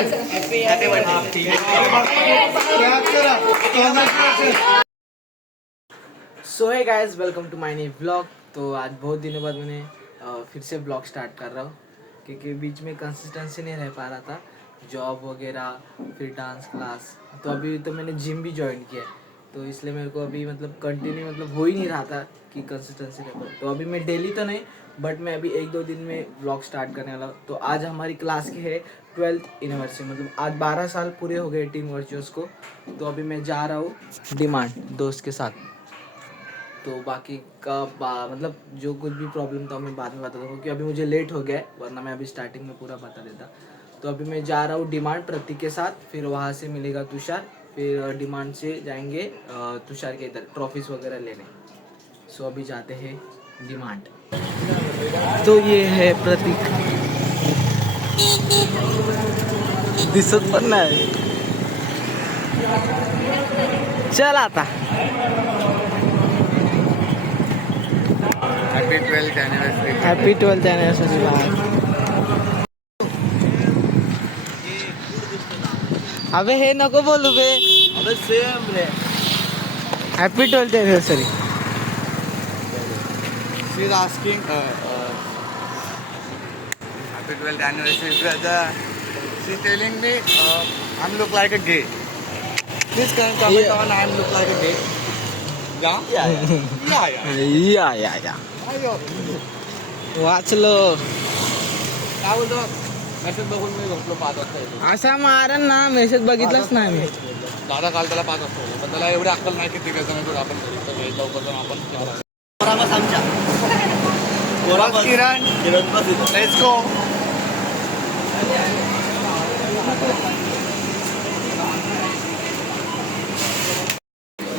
So hi guys, welcome to my new blog. तो आज बहुत दिनों बाद मैंने फिर से ब्लॉग स्टार्ट कर रहा हूँ, क्योंकि बीच में कंसिस्टेंसी नहीं रह पा रहा था, जॉब वगैरह, फिर डांस क्लास। तो अभी तो मैंने जिम भी ज्वाइन किया है, तो इसलिए मेरे को अभी मतलब कंटिन्यू मतलब हो ही नहीं रहा था कि कंसिस्टेंसी रह पाए। तो अभी मैं डेली तो नहीं, बट मैं अभी 1-2 दिन में ब्लॉग स्टार्ट करने वाला हूँ। तो आज हमारी क्लास की है 12th एनिवर्सरी, मतलब आज 12 साल पूरे हो गए टीम वर्चुअस को। तो अभी मैं जा रहा हूँ डिमांड दोस्त के साथ। तो बाकी का मतलब जो कुछ भी प्रॉब्लम था मैं बाद में बता दूँगा, क्योंकि अभी मुझे लेट हो गया है, वरना मैं अभी स्टार्टिंग में पूरा बता देता। तो अभी मैं जा रहा हूँ डिमांड प्रतीक के साथ, फिर वहाँ से मिलेगा तुषार, फिर डिमांड से जाएंगे तुषार के इधर ट्रॉफीज़ वगैरह लेने। सो अभी जाते हैं डिमांड। तो ये है प्रतीक, दिसत पण नाही। चल आता। Happy 12th anniversary. Happy 12th anniversary भाई। अबे हे नको बोलू बे। अबे same ray. Happy 12th anniversary. She is asking happy 12th anniversary brother. She is telling me I'm look like a gay. Please comment on I'm look like a gay. Yeah? या वाचलो। काय बोलतो? मेसेज बघून मी झोपलो 5 वाजता येतो. असा मारन ना, मेसेज बघितलाच नाही मी। दादा काल त्याला 5 वाजता बोललो, पण त्याला एवढी अक्कल नाही की तिघायचं नाही तर आपण घरी तर वेळ लवकर जाऊन आपण किरण लेट्स गो.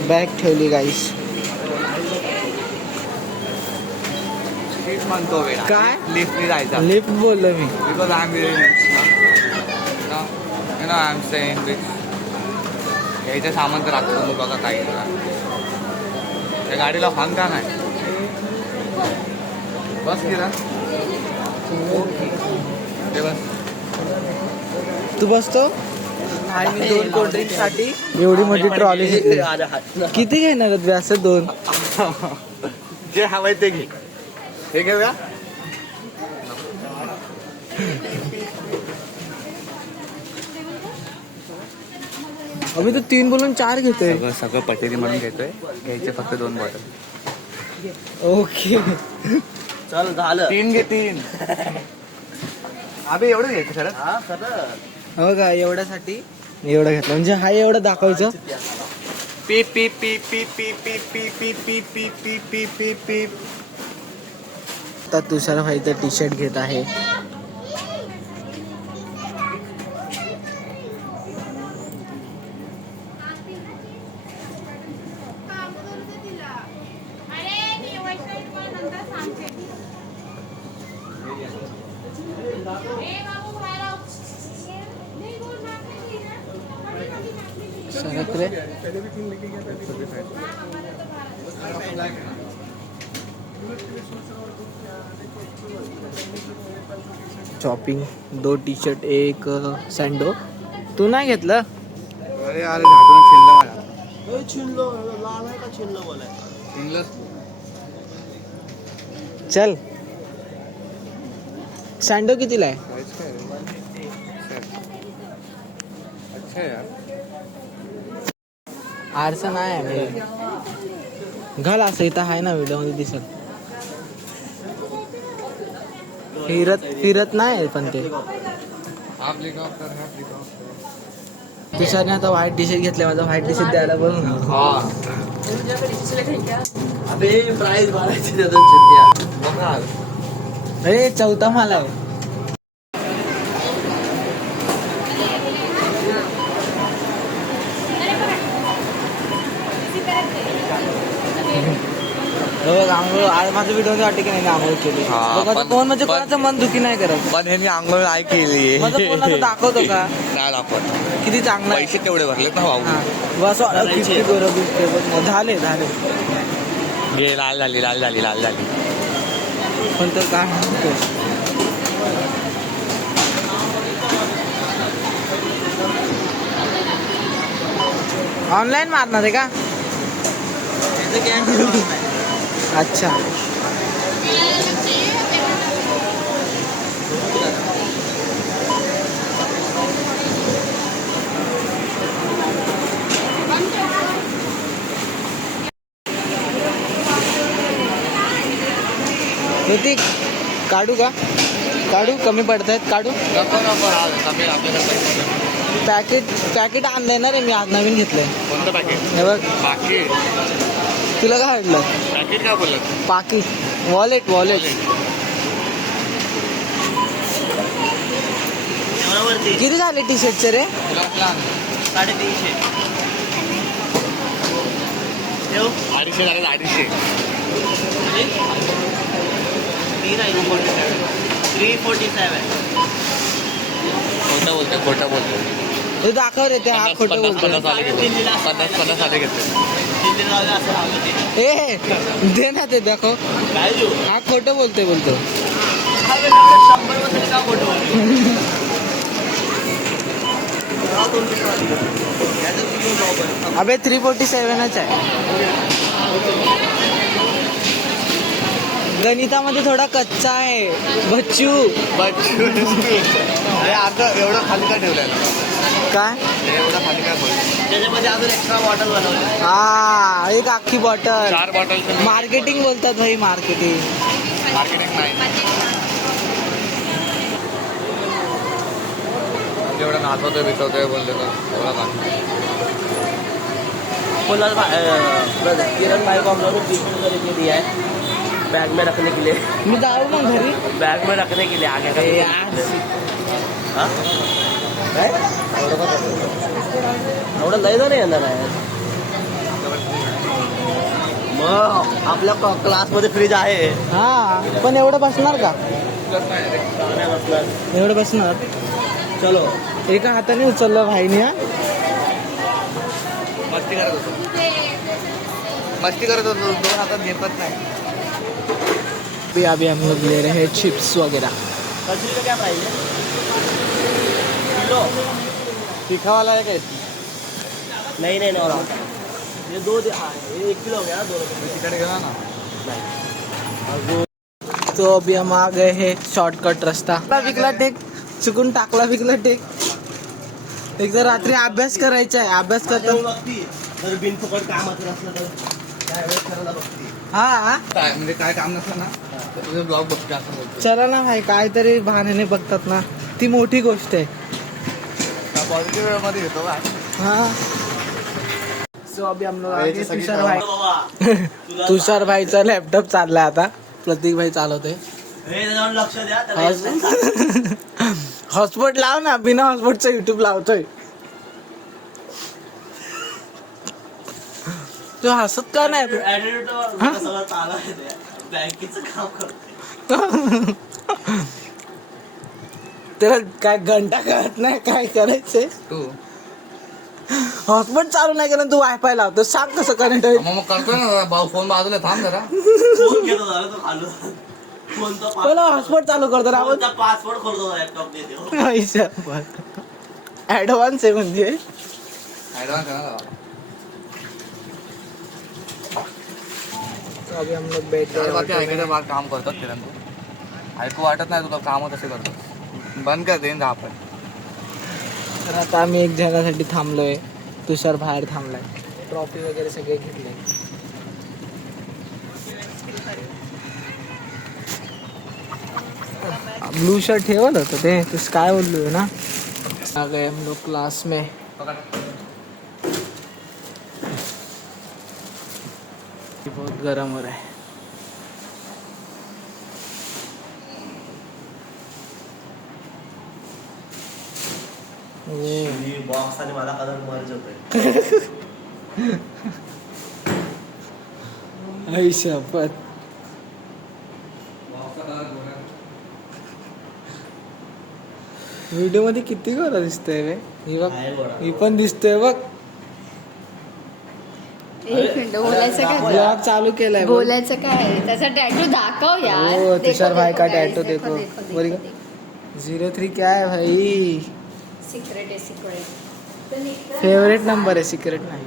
बॅग ठेवली गाईस। लिफ्ट म्हणतो वेळा. काय? लिफ्टनी जायचा. लिफ्ट बोललो मी। Because I'm very rich now. You know I'm saying this. यायचं सामान तर राखतो मग बघा काही त्या गाडीला हॉर्न का नाही. बस किरण. ते बस. तू बसतो? मी 2 कोल्ड्रिंक साठी एवढी मोठी ट्रॉली घेतली। किती घेणार आहेत असं 2? जे हवंय ते घे. हे घेऊया. अभी तो 3 बोलून 4 घेतोय। सगळं पटेरी म्हणून घेतोय. घ्यायचे फक्त 2 बॉटल. ओके चल झालं. 3 घे 3. अबे एवढं घ्यायचं खरं. हा खरं. हो का, एवढ्यासाठी एवढं घेतलं म्हणजे हा एवढं दाखवायचं. P P P P P P P P P P P P P P. आता तुषार भाईचं टी शर्ट घेत आहे। Shopping 2 T shirt 1 सँडो। तू नाही घेतलं? अरे अरे झाटून छिनलं मला. छिनलं लाल आहे का छिनलं बोलाय. छिनलं. चल सँडो कितीला आहे? अच्छा यार. आरसा नाही आहे घाल असं, इथं आहे ना व्हिडिओ मध्ये दिसत. फिरत नाही पण ते. तुषारने आता व्हाईट टी शर्ट घेतले, माझा व्हाईट टी शर्ट द्यायला बोल ना. अबे प्राइस वाढायची अरे 4था माल आहे. आंघोळ आज माझ्या व्हिडिओ वाटते की नाही आंघोळ केली. कोण म्हणजे कोणाचं मन दुखी नाही करत. पण ह्यांनी आंघोळ नाही केली. माझं कोणाचं दाखवतो का? नाही दाखवत. किती चांगलं पैसे तेवढे भरलेत ना भाऊ. बस किती बरोबर झाले. घे. लाल झाली. पण तर काय ऑनलाईन मारणार आहे का? अच्छा. ऋतिक काढू का? काढू? कमी पडतायत, काढू? नको नको कमी आपल्याला पॅकेट आणलंय ना रे मी, आज नवीन घेतलंय. कोणतं पॅकेट? हे बघ. पाकिट? तुला काय वाटलं? पॅकेट काय बोलत? पाकिट. वॉलेट. किती झाले टी शर्टचे रे? तुला कुठला आणलं? 350. 250 झाले, 250. 347. खोटं बोलतोय. हे दाखव रे, ते हा खोटं बोलतोय. 50 आले घेतले. 50 आले घेतले. ए दे ना ते दाखव. काय देऊ? हा खोटं बोलतो. अबे 347च आहे. गणितामध्ये थोडा कच्चा आहे बच्चू. अरे आता एवढं खाली काय ठेवलंय? काय एवढं खाली काय बोलतो? त्याच्यामध्ये अजून एक्स्ट्रा बॉटल बनवली. हा एक अख्खी बॉटल. 4 बॉटल. मार्केटिंग बोलतात भाई, मार्केटिंग नाही. एवढं नाचवतोय बिचवतोय बोलतो तर एवढा का? किरण भाई को हम लोग ने टिफिन खरीदने दिया है बैग में रखने के लिए. मी जाऊ मग घरी. बैग में रखने के लिए आगे का. हाँ? काय? एवढं लय जण येणार आहे. मग आपल्या क्लासमध्ये फ्रीज आहे. हा पण एवढं बसणार का? एवढं बसणार? चलो. एका हाताने उचललं भाईने. हा मस्ती करत होतो 2 हातात झेपत नाही. अभी हम लोग ले रहे हैं चिप्स वगैरह. कचरी का क्या प्राइस है? किलो. तिखावाला आहे काय? नहीं और ये 1 किलो हो गया 2 रुपये. तिकडे गेला ना. तो अभी हम आ गए हैं शॉर्टकट रास्ता. विकला टेक चुकून टाकला, विकला टेक. एक तर रात्री अभ्यास करायचा आहे. अभ्यास करतो. जर बिनफुकट कामाचं नसलं तर त्यावेळेस करायला बघती. हा काय म्हणजे काय काम नसलं ना तर तुझे ब्लॉग बघते असं बोलतो. चला ना भाई, काहीतरी बहाण्याने बघतात ना, ती मोठी गोष्ट आहे. पॉझिटिव्ह वेळमध्ये घेतो काय. हाँ सो अभी हम लोग याची आगे सगळी तुषार कामं. भाई तुषार भाईचा लॅपटॉप चाललाय आता. प्रतीक भाई चालवतोय. हे जाऊन लक्ष द्या त्याला. हॉटस्पॉट लाव ना, बिना हॉटस्पॉटचा युट्यूब लावतोय. तो हसत का नाही? ऍडिटर सगळं चालू आहे ते. बँकेचं काम करते. त्याला काय घंटा कळत नाही काय करायचंय. तू हॉटस्पॉट चालू नाही केलं, तू वायफाय लावतो. सांग कसं करंट होईल. मग करतोय ना फोन बाजूला. थांब जरा. फोन घेतो झाला तो खालून. फोनचा पहिला हॉटस्पॉट चालू करतो ना आपण. पासवर्ड खोलतो लॅपटॉप देतो. ऍडव्हान्स आहे म्हणजे. ऍडव्हान्स आहे ना. अभी हम लोग बैठे बाकी ऐकायचं मला काम करतात किरण. तू ऐकू वाटत नाही तुला, काम तसे करतो. बंद कर देईन आपण. तर आता आम्ही एक जणासाठी थांबलोय. तुषार बाहेर थांबलाय. ट्रॉफी वगैरे सगळे घेतले. ब्लू शर्ट ठेवलं होतं ते स्काय ब्लू है ना. आ गए हम लोग क्लास में. बहुत गर्म हो रहा है. बॉक्स आणि मला कलर मर्ज होतोय. आई शपथ. व्हिडिओ मध्ये किती गोरा दिसतोय रे. ही बघ, ही पण दिसतोय बघ. एक मिनिट बोलायचं काय? ब्लॉग चालू केलाय. बोलायचं काय? त्याचा टॅटू दाखव यार. ओ तुषार भाई का guys, टैटू देखो. देखो. 03 क्या है भाई? सिक्रेट आहे सिक्रेट. फेवरेट नंबर है, सिक्रेट नाही.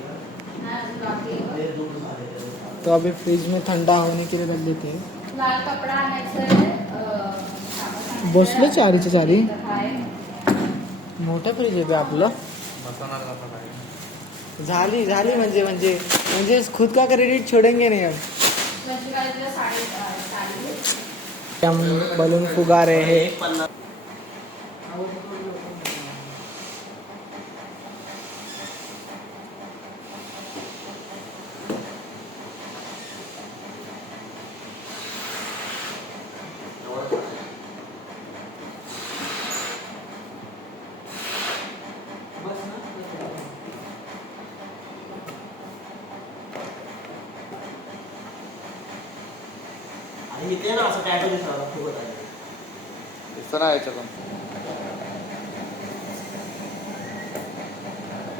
तो अभी फ्रिज में ठंडा होने के लिए रख देते हैं. लाल कपडा आणायचा आहे. बसलो चारीच्या चारी. मोठं फ्रीज आहे बे आपलं. बसवणार कसं काय? झाली झाली म्हणजे खुद का क्रेडिट छोडेंगे नहीं हम. हम बलून फुगा रहे हैं. आणि इथे ना असं टॅटो दिसणार फुगत आहे. दिसतं ना याच्यातून.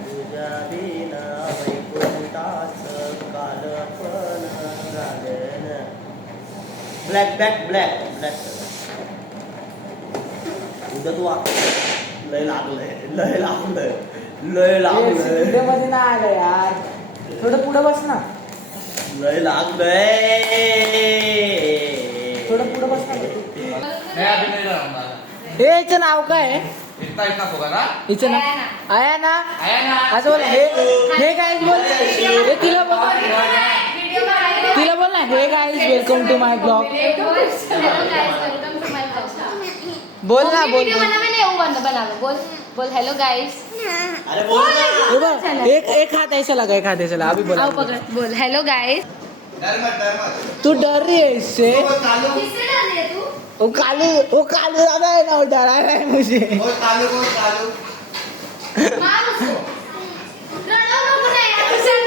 तुझ्या बिना वैकुंठास काल पण झालं. ब्लॅक ब्लॅक ब्लॅक ब्लॅक उद्या तू लय लागलंय लय लागलंय लय लागलंय मध्ये ना आलं यार. थोडं पुढे बस ना. लय लागलंय. थोडं पुढे बस ना. नाही अभी नाही राहणार. हे याचं नाव काय आहे? इतना होगा ना. हिचं नाव आया ना. असं बोल. हे गाईज बोल. हे तिला बोल ना. Hey guys welcome to my blog. बोल ना बोल. बोल हेलो गाइस. अरे बोल ना. एक हाथ ऐसा लगा अभी बोला. आओ पकड़. बोल हेलो गाइस. तू डर रही है इससे. किससे डर रही है तू? वो कालू दादा है ना. वो डरा रहा है मुझे. कालू मार उसको. रड़ो नको ना यार. चल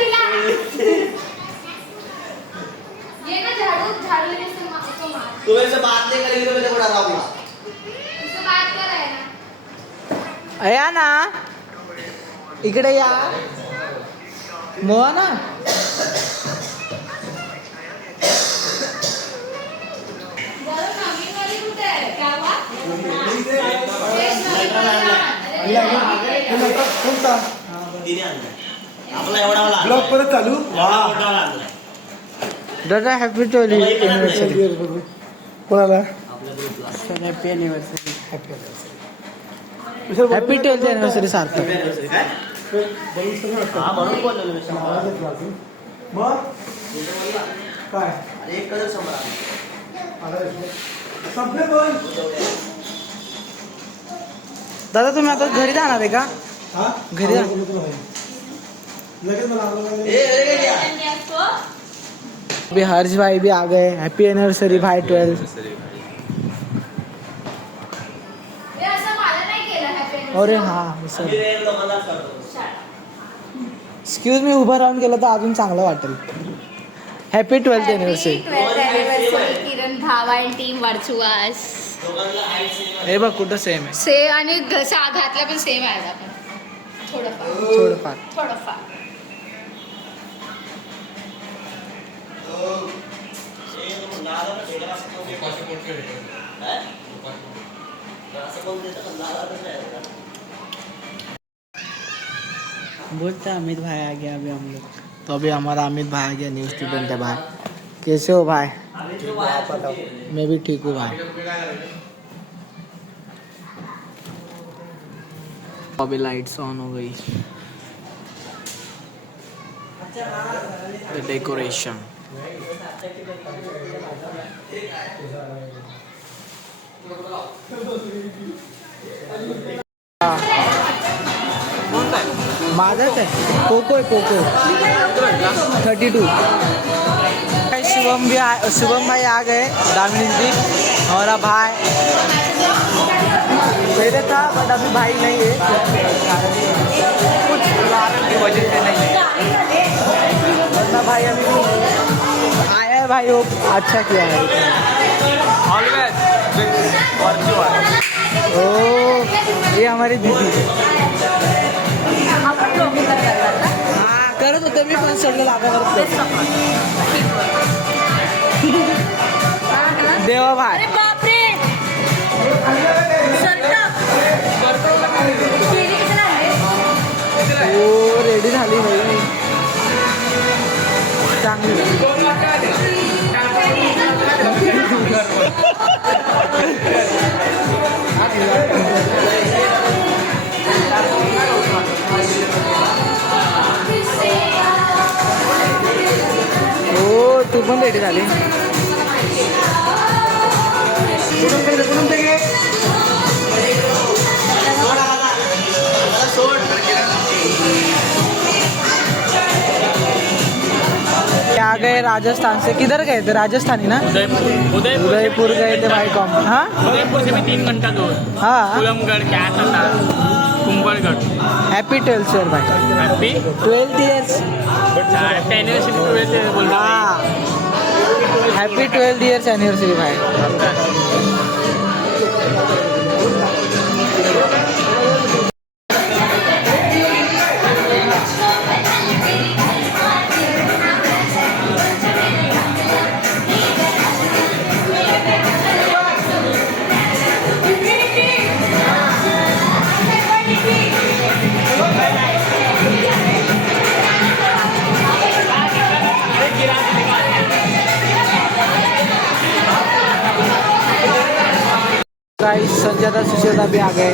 ये ना झाड़ू लेने से उसको मार. तू ऐसे बात नहीं करेगी तो मैं तेरे को डराऊंगा. उससे बात कर रहा है ना. अया ना इकडे या. मोहना जरा नवीन वाली कुठे आहे? क्या हुआ? तिने आणलं. आपला एवढा वाला ब्लॉग परत चालू. एवढा मोठा वाला आणलाय. दादा हॅपी एनिव्हर्सरी. कोणाला? आपल्या ग्रुपला happy anniversary. Happy 12th anniversary Sarthak. हा म्हणून बोललो मी शंभर. काय अरे एक कलर शंभर आहे. दादा तुम्ही आता घरी जाणार आहे का? घरी जा. अभी हर्ष भाई भी आ गए. हैप्पी एनिवर्सरी भाई 12. हे असं मला नाही केलं हॅपी. अरे हा सर. मी रेल लोकांनाच करतो. एक्सक्यूज मी उभं राहून गेलं तर अजून चांगलं वाटेल. Happy 12th anniversary. किरण भावा आणि टीम वर्चुआस. दोघांना हाईट सेम आहे. हे बघ कुठं सेम आहे. से आणि घातल्या पण सेम आहे आपण. थोडंफार. थोडंफार. बोलते अमित भाई आ गया अभी हम लोग. तो अभी हमारा अमित भाई आ गया. न्यू स्टूडेंट है भाई. कैसे हो भाई? मैं भी ठीक हूँ भाई. अभी लाइट्स ऑन हो गई. डेकोरेशन. माझाच आहे. पोको आहे पोको 32. शुभम भाई आ गए. दामिनी जी हमारा भाई पहले था बट अभी भाई नहीं है. कुछ कारण की वजह से नहीं है. वरना भाई अभी आया है भाई. वो अच्छा किया है. ओ ये हमारी दीदी. हाँ करत होते मी पण सडलं लागा करत देवा भाई. ओ रेडी झाली भाई. पण रेडी झाली. आ गए राजस्थान से. किधर गए थे? राजस्थानी ना. उदयपुर गए थे भाई. कॉम. हाँ उदयपुर से भी 3 घंटा दूर. हाँ. कुलमगढ़ क्या था कुंभलगढ़. हैप्पी 12th ईयर भाई. Happy 12th years. 10 years बोल रहा हाँ हैप्पी 12th ईयर्स एनिवर्सरी भाई. गाइस संजाता सुजाता भी आ गए.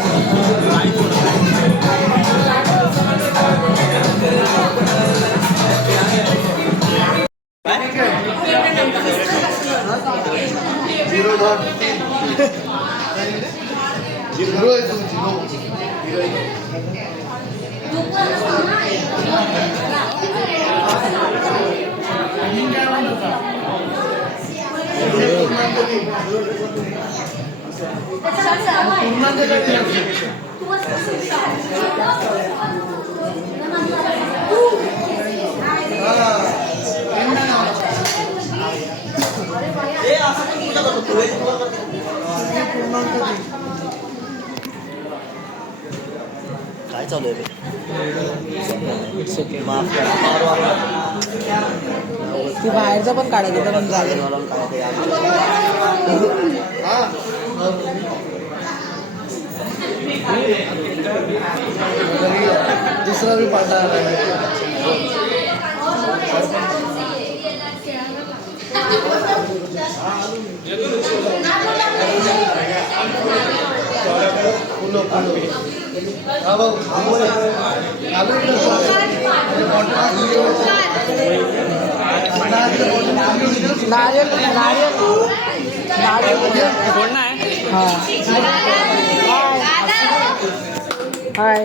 काय चालू आहे? It's okay. माफ करा. तू बाहेरचा पण काढायचं पण झालं. दुसरा भी पाटा नारियल नारियल नारियल बोलना है. हाँ. हाय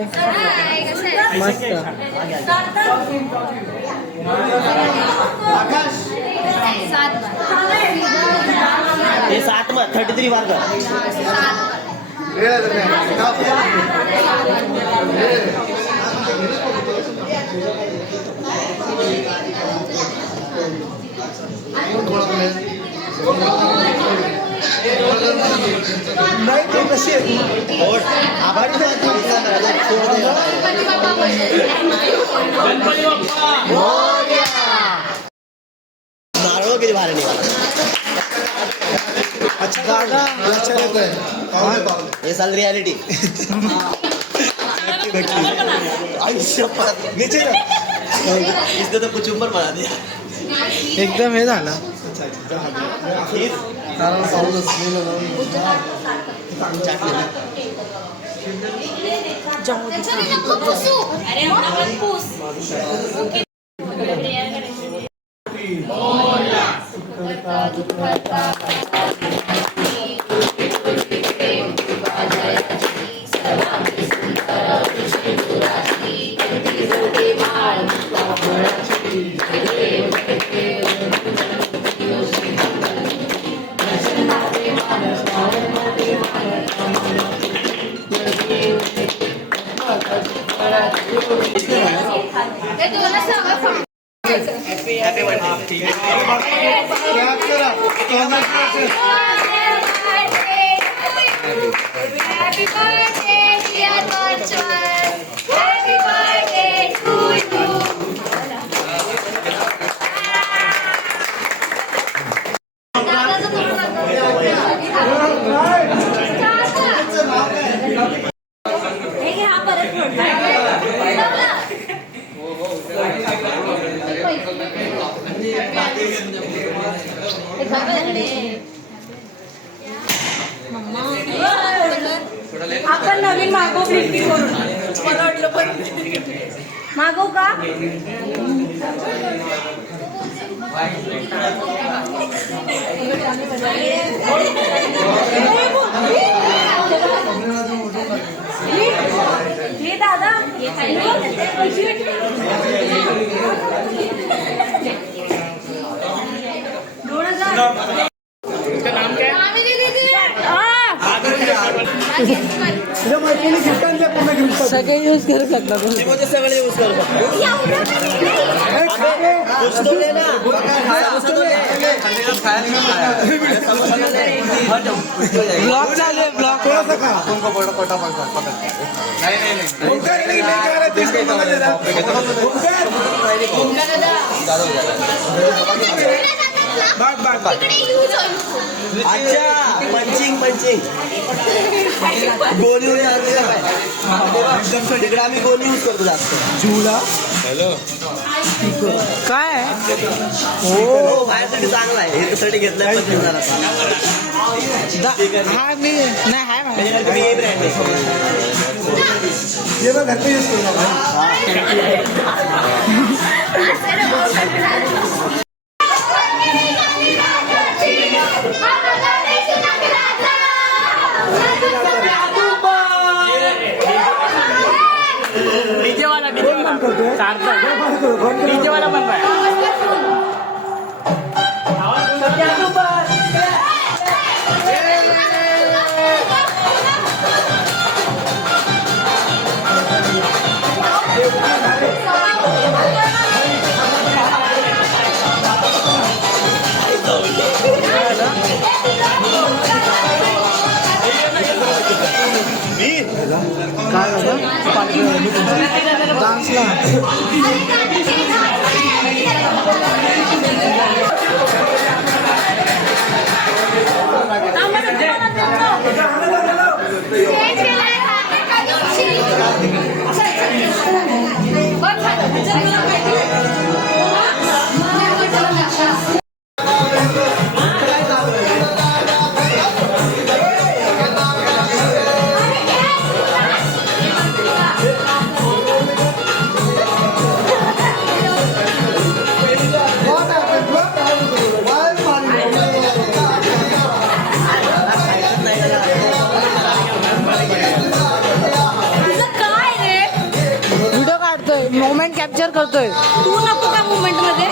मस्त. हे 7 में 33 बार का. नाही ते कशी आहे. आभारी नारळ किती भारी निघाला. अच्छा दादा अच्छा रहता है. हे साल रियालिटी. आयुष्य नीचे इसने तो कुचुंबर बना दिया. एकदम हे झालं. त्याच्यावर नको पुसू. अरे आपण पुस. ते दोनच सांगा. Happy birthday. Happy birthday, dear Marchwan. Happy birthday to you. हे घ्या परत आपण नवीन मागव प्रिंटिंग करून परवडलं पण मागव का हे दादा आम्ही दिली सगळे यूज करू शकतात सगळे यूज करू ब्लॉग चालू आहे ब्लॉग अच्छा पंचिंग गोली तिकडे आम्ही गोली यूज करतो जास्त हॅलो काय आहे? हो बाहेरसाठी चांगला आहे हे साठी घेतलाय 25,000 हा मी नाही हाय माझ्याकडे. तुम्ही हे ब्रँड डीजेवाला पण काय डान्सला मोमेंट कॅप्चर करतोय. तू नको का मुवमेंट मध्ये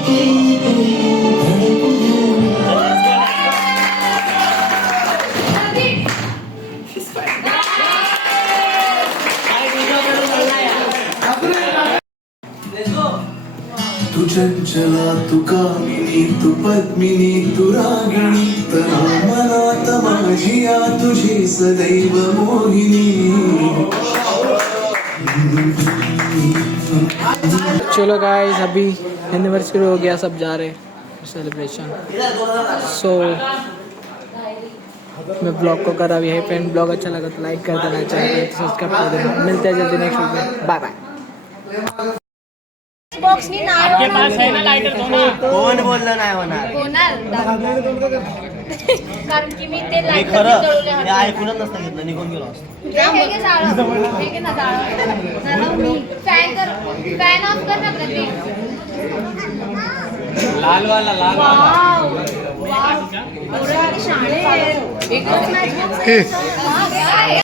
Okay. तू चंचला तू कामिनी तू पद्मिनी तू रागिणी तना मनात माझी आ तुझी सदैव मोहिनी. चलो गाइस अभी एनिवर्सरी हो गया, सब जा रहे सेलिब्रेशन. सो मैं ब्लॉग को कर रहा है फ्रेंड. ब्लॉग अच्छा लगा तो लाइक कर देना, चैनल को सब्सक्राइब कर देना. मिलते हैं जल्दी नेक्स्ट वीडियो में. Bye bye. बॉक्सनी नाही कोण बोललं नाही होणार होणार कारण की मी ते मी लाईट खरं जळवले हे ऐकूनच नसतं घेतलं, निघून गेलो असतो. हे घे जाळं. हे घे ना जाळं. फॅन ऑफ कर ना प्रतीक. लालवाला वाव वाव शाळे एकच मॅच बॉक्स आहे.